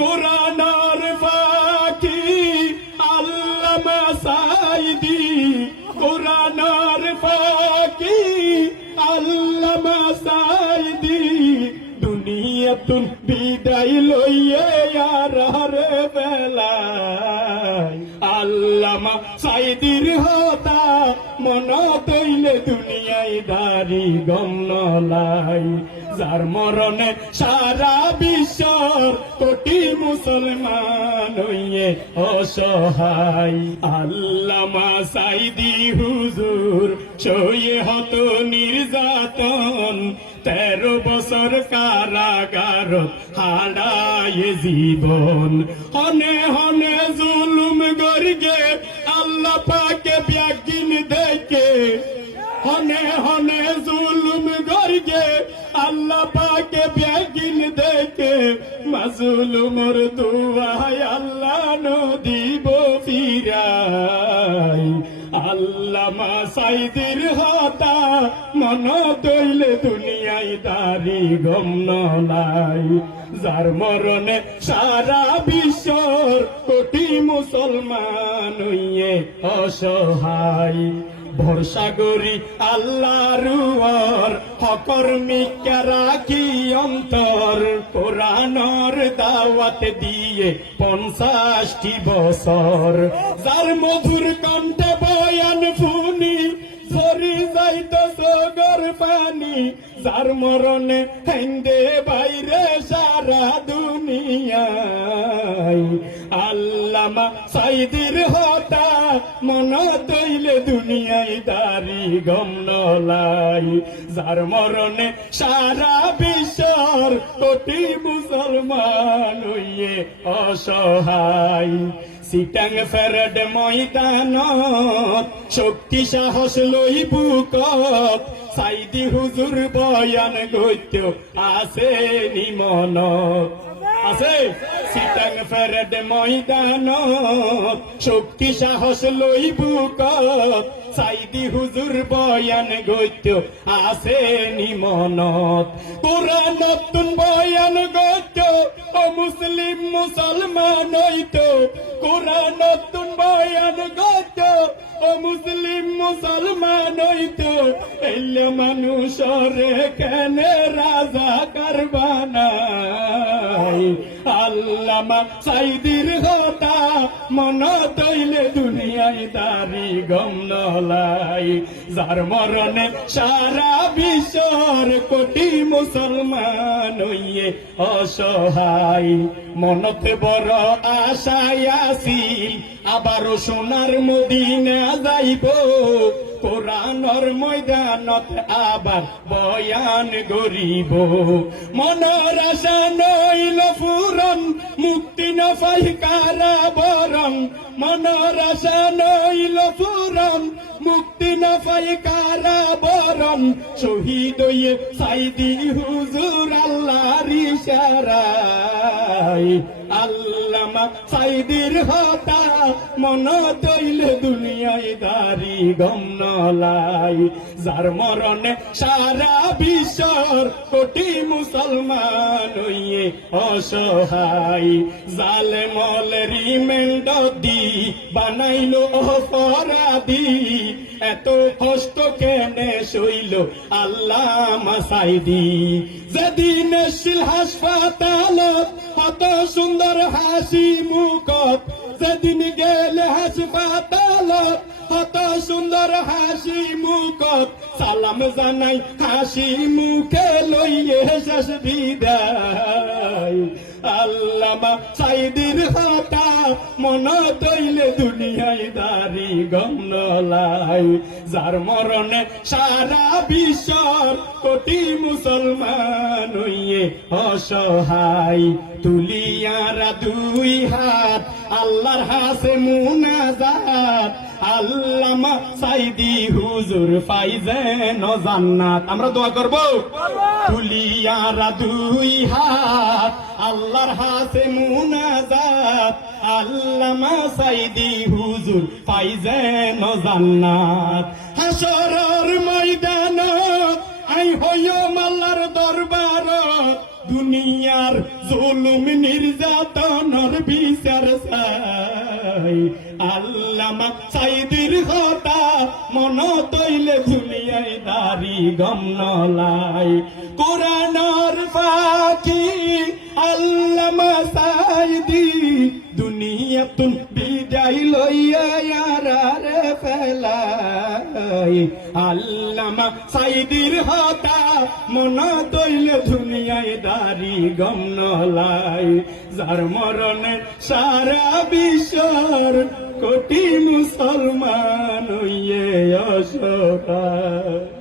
কোরআনের ফাঁকি আল্লামা সাইদি, কোরআনের ফাঁকি আল্লামা সাইদি, দুনিয়াতুন বিদায় লইয়ে আরে বেলায় আল্লামা সাইদির হতা মন তৈলে দুনিয়ায় দারি গম নলাই, যার মরণে সারা বিশ্বর কোটি মুসলমান হইয়ে অসহায়। আল্লামা সাইদি হুজুর সয়ে হত নির্যাতন, 13 বছর কারাগার হারায় জীবন, হনে হনে জুলুম গর্গে আল্লাহ পাকে ব্যাগিন দেখে, হনে হনে জুলুম গর্গে আল্লাহ পাকে ব্যাগিন দেখে, মাজলুমর দুয়ায় আল্লাহ নদিব ফিরাই। আল্লামা সাইদির হতা মন তৈলে দুনিয়ায় দারি গম নলাই, যার মরণে সারা বিশ্বর কোটি মুসলমান হইয়ে অসহায়। ভরসা করি আল্লাহর উপর হকর মিকা রাখি অন্তর, কোরআনের দাওয়াত দিয়ে 50টি বছর, যার মধুর কণ্ঠে বয়ান ফুনি ঝরি যাইত সগর পানি, যার মরণে হেন্দে বাইরে সারা দুনিয়ায়। আল্লামা সাইদির হতা মন তৈলে দুনিয়ায় দারি গম নলাই, যার মরণে সারা বিশ্বর কোটি মুসলমান হইয়ে অসহায়। সিটাং ফেরড ময়দানত শক্তি সাহস লই বুকত, সাইদি হুজুর বয়ান গদ্য আছে নিমনত, আছে সিটাং ফেরড ময়দানত শক্তি সাহস লই বুকত, সাইদি হুজুর বয়ান গদ্য আছে নিমনত। কোরআন নতুন বয়ান গদ্য ও মুসলিম মুসলমান হইতো, কোরআন নতুন বয়ান গদ্য ও মুসলিম মুসলমান হইতো, এলে মানুষরে কেনে রাজা কারবানাই। আল্লামা সাইদির হতা মন তৈলে দুনিয়ায় দারি গম নলাই, যার মরণে সারা বিশ্বর কোটি মুসলমান হইয়ে অসহায়। মনতে বড় আশায় আসিল আবারও সোনার মদিনা যাইব, কোরআনের ময়দানত আবার বয়ান গরিব, মনের আশা নইল পূরণ মুক্তি না পাই কারাবরণ, মনের আশা নইল পূরণ মুক্তি না পাই কারাবরণ, শহীদ হইয়ে সাইদি হুজুর আল্লাহর ইশারায়। আল্লামা সাইদির হতা মন তৈলে দুনিয়ায় দারি গম নলাই, যার মরণে সারা বিশ্বর কোটি মুসলমান হইয়ে অসহায়। জালেমল রিমেন্ড দি বানাইল অপরাধী, এত কষ্ট কেনে সইল আল্লামা সাইদি, যেদিন এসিল হাসপাতালত কত সুন্দর হাসি মুখত, যেদিন গেলে হাসপাতালত কত সুন্দর হাসি মুখত, সালাম জানাই হাসি মুখে লইয়ে শেষ বিদায়। আল্লামা সাইদির হতা মন তৈলে দুনিয়ায় দারি গম নলাই, যার মরণে সারা বিশ্বর কোটি মুসলমান হইয়ে অসহায়। তুলিয়ারা দুই হাত আল্লাহর হাসে মুনাজাত, আল্লামা সাইদি হুজুর পাইজেন জান্নাত। আমরা দোয়া করব, তুলিয়ারা দুই হাত আল্লাহর হাসে মুনাজাত, আল্লামা সাইদি হুজুর পাইজেন জান্নাত। হাসরের ময়দানত আই হইও আল্লাহর দরবারত, দুনিয়ার জুলুম নির্যাতনের বিচার চাই আল্লামা সাইদির কথা মন তৈলে দুনিয়ায় দাড়ি গম নলাই কোরআনের পাখি আল্লামা সাইদি দুনিয়াতুন বিদায় লইয়া ইয়ারারে ফেলাই আল্লামা সাইদির হতা মন তৈলে দুনিয়ায় দাড়ি গম নলাই যার মরণে সারা বিশ্বর কোটি মুসলমান হইয়ে অসহায়।